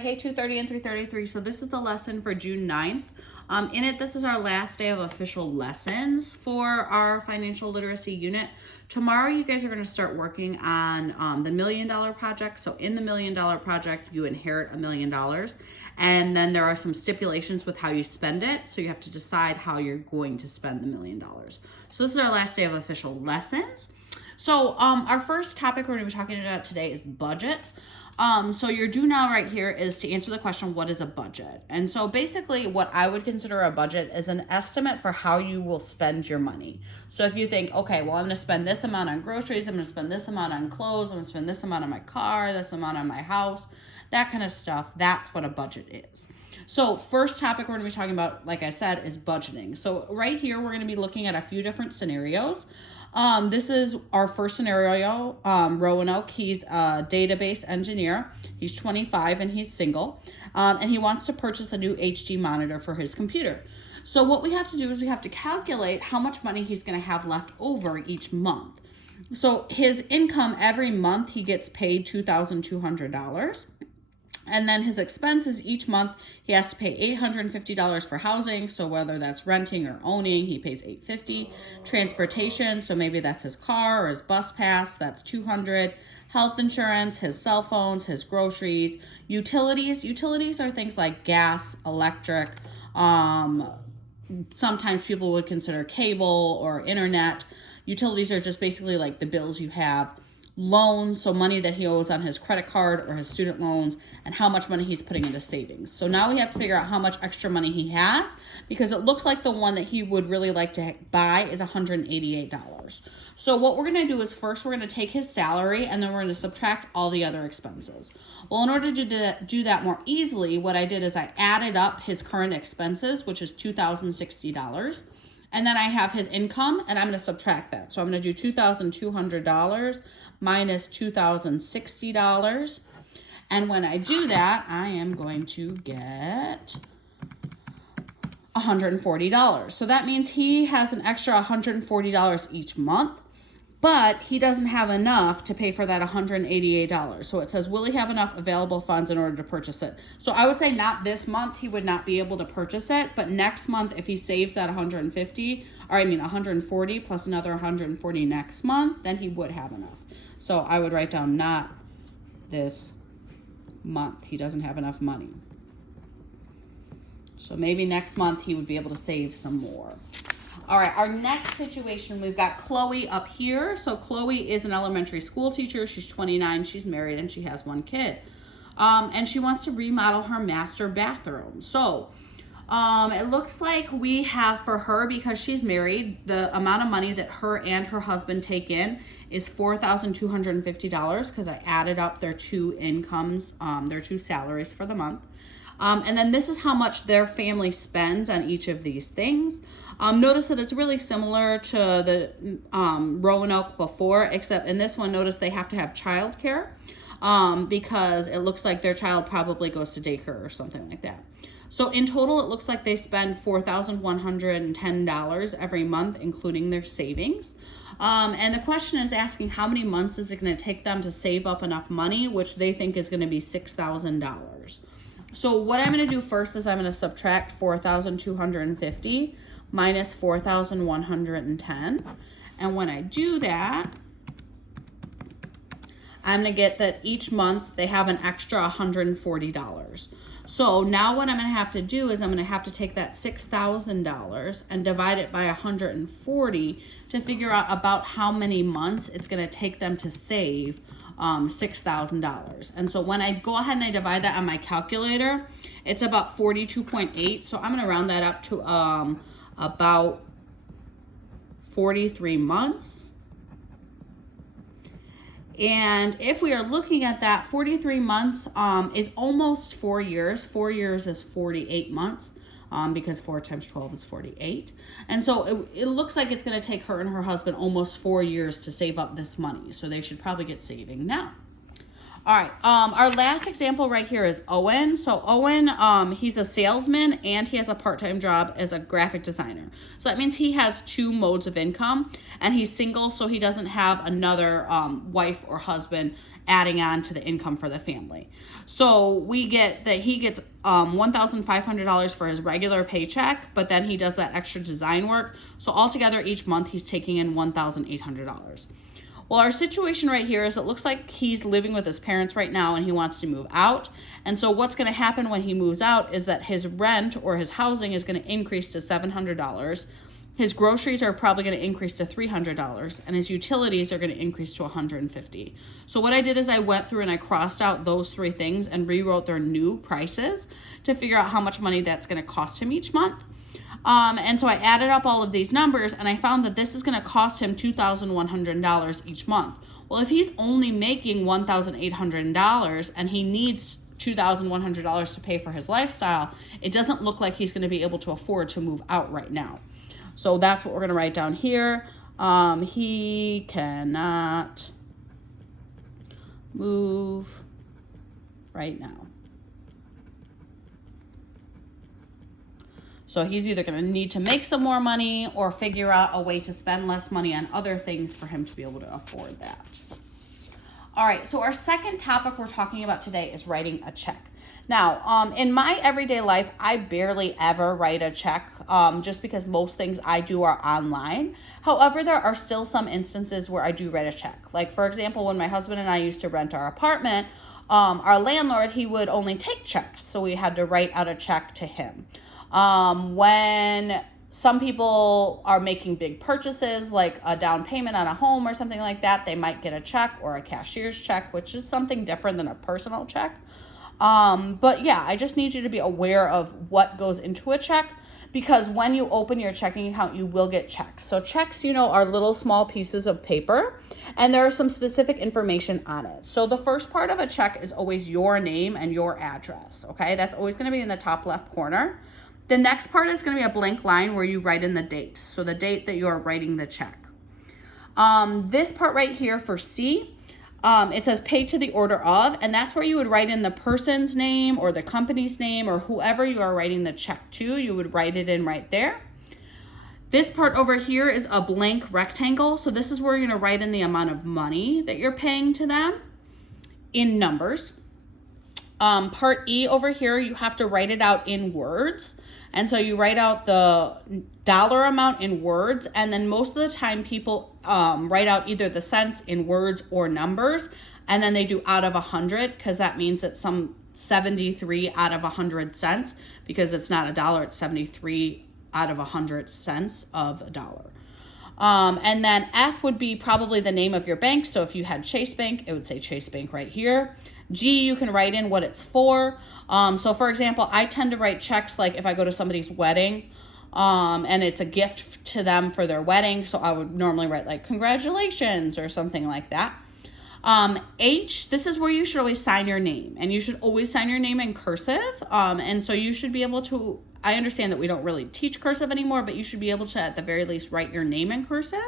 Hey 230 and 333. So this is the lesson for June 9th. In it, this is our last day of official lessons for our financial literacy unit. Tomorrow, you guys are going to start working on the $1 million project. So in the $1 million project, you inherit $1 million. And then there are some stipulations with how you spend it. So you have to decide how you're going to spend the $1 million. So this is our last day of official lessons. So our first topic we're going to be talking about today is budgets. So your do now right here is to answer the question, what is a budget? And so basically what I would consider a budget is an estimate for how you will spend your money. So if you think, okay, well, I'm going to spend this amount on groceries, I'm going to spend this amount on clothes, I'm going to spend this amount on my car, this amount on my house, that kind of stuff, that's what a budget is. So first topic we're going to be talking about, like I said, is budgeting. So right here, we're going to be looking at a few different scenarios. This is our first scenario. Roanoke, he's a database engineer. He's 25 and he's single. And he wants to purchase a new HD monitor for his computer. So what we have to do is we have to calculate how much money he's going to have left over each month. So his income every month, he gets paid $2,200. And then his expenses each month, he has to pay $850 for housing. So whether that's renting or owning, he pays $850. Transportation, so maybe that's his car or his bus pass, that's $200. Health insurance, his cell phones, his groceries. Utilities are things like gas, electric. Sometimes people would consider cable or internet. Utilities are just basically like the bills you have. Loans, so money that he owes on his credit card or his student loans, and how much money he's putting into savings. So now we have to figure out how much extra money he has, because it looks like the one that he would really like to buy is $188. So what we're going to do is first we're going to take his salary and then we're going to subtract all the other expenses. Well, in order to do that more easily, what I did is I added up his current expenses, which is $2,060. And then I have his income, and I'm going to subtract that. So I'm going to do $2,200 minus $2,060. And when I do that, I am going to get $140. So that means he has an extra $140 each month, but he doesn't have enough to pay for that $188. So it says, will he have enough available funds in order to purchase it? So I would say not this month, he would not be able to purchase it, but next month, if he saves that 140 plus another 140 next month, then he would have enough. So I would write down not this month. He doesn't have enough money. So maybe next month he would be able to save some more. All right, our next situation, we've got Chloe up here. So Chloe is an elementary school teacher. She's 29, she's married, and she has one kid. And she wants to remodel her master bathroom. So it looks like we have for her, because she's married, the amount of money that her and her husband take in is $4,250, because I added up their two incomes, their two salaries for the month. And then this is how much their family spends on each of these things. Notice that it's really similar to the Roanoke before, except in this one, notice they have to have childcare because it looks like their child probably goes to daycare or something like that. So in total, it looks like they spend $4,110 every month, including their savings. And the question is asking how many months is it going to take them to save up enough money, which they think is going to be $6,000. So what I'm going to do first is I'm going to subtract 4,250 minus 4,110. And when I do that, I'm going to get that each month they have an extra $140. So now what I'm going to have to do is I'm going to have to take that $6,000 and divide it by 140 to figure out about how many months it's going to take them to save $6,000. And so when I go ahead and I divide that on my calculator, it's about 42.8. So I'm going to round that up to about 43 months. And if we are looking at that, 43 months is almost 4 years. 4 years is 48 months. Because 4 times 12 is 48. And so it looks like it's going to take her and her husband almost 4 years to save up this money. So they should probably get saving now. All right, our last example right here is Owen. So Owen, he's a salesman and he has a part-time job as a graphic designer. So that means he has two modes of income, and he's single, so he doesn't have another wife or husband adding on to the income for the family. So we get that he gets $1,500 for his regular paycheck, but then he does that extra design work. So altogether each month he's taking in $1,800. Well, our situation right here is it looks like he's living with his parents right now and he wants to move out. And so what's going to happen when he moves out is that his rent or his housing is going to increase to $700. His groceries are probably going to increase to $300, and his utilities are going to increase to $150. So what I did is I went through and I crossed out those three things and rewrote their new prices to figure out how much money that's going to cost him each month. And so I added up all of these numbers and I found that this is going to cost him $2,100 each month. Well, if he's only making $1,800 and he needs $2,100 to pay for his lifestyle, it doesn't look like he's going to be able to afford to move out right now. So that's what we're going to write down here. He cannot move right now. So he's either going to need to make some more money or figure out a way to spend less money on other things for him to be able to afford that. All right, so our second topic we're talking about today is writing a check. Now, in my everyday life, I barely ever write a check just because most things I do are online. However, there are still some instances where I do write a check. Like, for example, when my husband and I used to rent our apartment, our landlord, he would only take checks. So we had to write out a check to him. When some people are making big purchases, like a down payment on a home or something like that, they might get a check or a cashier's check, which is something different than a personal check. But yeah, I just need you to be aware of what goes into a check, because when you open your checking account, you will get checks. So checks, are little small pieces of paper, and there is some specific information on it. So the first part of a check is always your name and your address. Okay. That's always going to be in the top left corner. The next part is going to be a blank line where you write in the date. So the date that you are writing the check. This part right here for C, it says paid to the order of, and that's where you would write in the person's name or the company's name or whoever you are writing the check to. You would write it in right there. This part over here is a blank rectangle. So this is where you're going to write in the amount of money that you're paying to them in numbers. Part E over here, you have to write it out in words. And so you write out the dollar amount in words, and then most of the time people write out either the cents in words or numbers, and then they do out of 100, because that means it's some 73 out of 100 cents, because it's not a dollar, it's 73 out of 100 cents of a dollar. And then F would be probably the name of your bank. So if you had Chase Bank, it would say Chase Bank right here. G, you can write in what it's for. So for example, I tend to write checks like if I go to somebody's wedding, and it's a gift to them for their wedding. So I would normally write like congratulations or something like that. H, this is where you should always sign your name, and you should always sign your name in cursive. And so you should be able to, I understand that we don't really teach cursive anymore, but you should be able to at the very least write your name in cursive.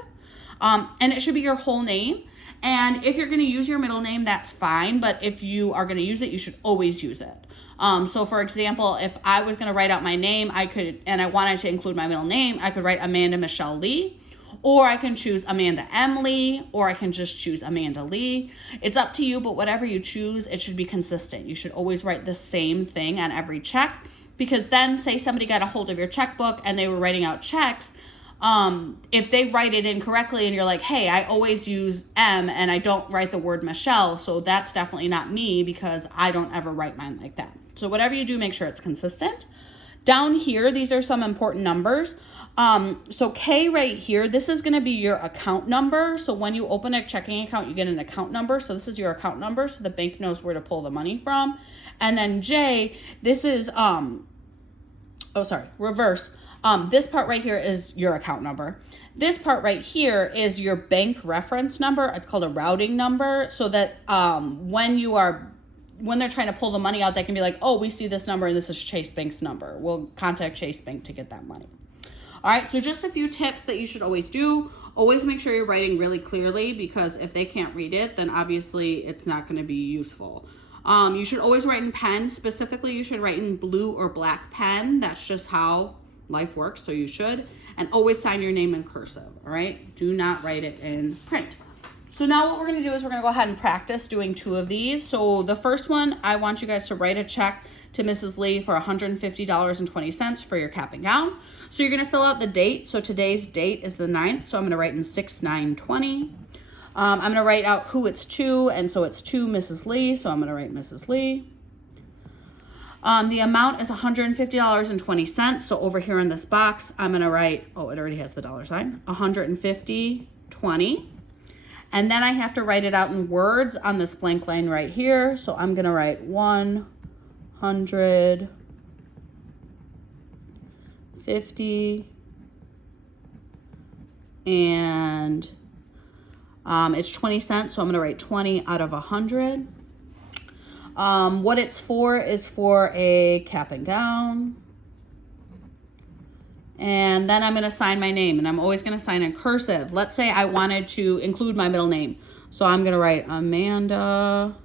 And it should be your whole name. And if you're going to use your middle name, that's fine. But if you are going to use it, you should always use it. So for example, if I was going to write out my name, and I wanted to include my middle name, I could write Amanda Michelle Lee, or I can choose Amanda M. Lee, or I can just choose Amanda Lee. It's up to you, but whatever you choose, it should be consistent. You should always write the same thing on every check, because then say somebody got a hold of your checkbook and they were writing out checks. If they write it incorrectly and you're like, hey, I always use M and I don't write the word Michelle, so that's definitely not me because I don't ever write mine like that. So whatever you do, make sure it's consistent. Down here, these are some important numbers. So K right here, this is going to be your account number. So when you open a checking account, you get an account number. So this is your account number, so the bank knows where to pull the money from. And then J, this is, reverse. This part right here is your account number. This part right here is your bank reference number. It's called a routing number, so that when they're trying to pull the money out, they can be like, oh, we see this number and this is Chase Bank's number. We'll contact Chase Bank to get that money. All right, so just a few tips that you should always do. Always make sure you're writing really clearly, because if they can't read it, then obviously it's not going to be useful. You should always write in pen. Specifically, you should write in blue or black pen. That's just how life works, so you should. And always sign your name in cursive, all right? Do not write it in print. So now what we're going to do is we're going to go ahead and practice doing 2 of these. So the first one, I want you guys to write a check to Mrs. Lee for $150.20 for your cap and gown. So you're going to fill out the date. So today's date is the 9th. So I'm going to write in 6/9/20. I'm going to write out who it's to. And so it's to Mrs. Lee. So I'm going to write Mrs. Lee. The amount is $150.20. So over here in this box, I'm going to write, oh, it already has the $sign, $150.20. And then I have to write it out in words on this blank line right here. So I'm going to write 150 and it's 20 cents. So I'm going to write 20 out of 100. What it's for is for a cap and gown. And then I'm going to sign my name, and I'm always going to sign in cursive. Let's say I wanted to include my middle name. So I'm going to write Amanda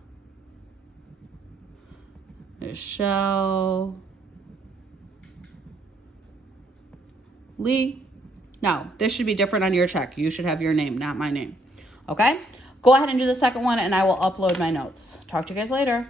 Michelle Lee. Now, this should be different on your check. You should have your name, not my name. Okay? Go ahead and do the second one, and I will upload my notes. Talk to you guys later.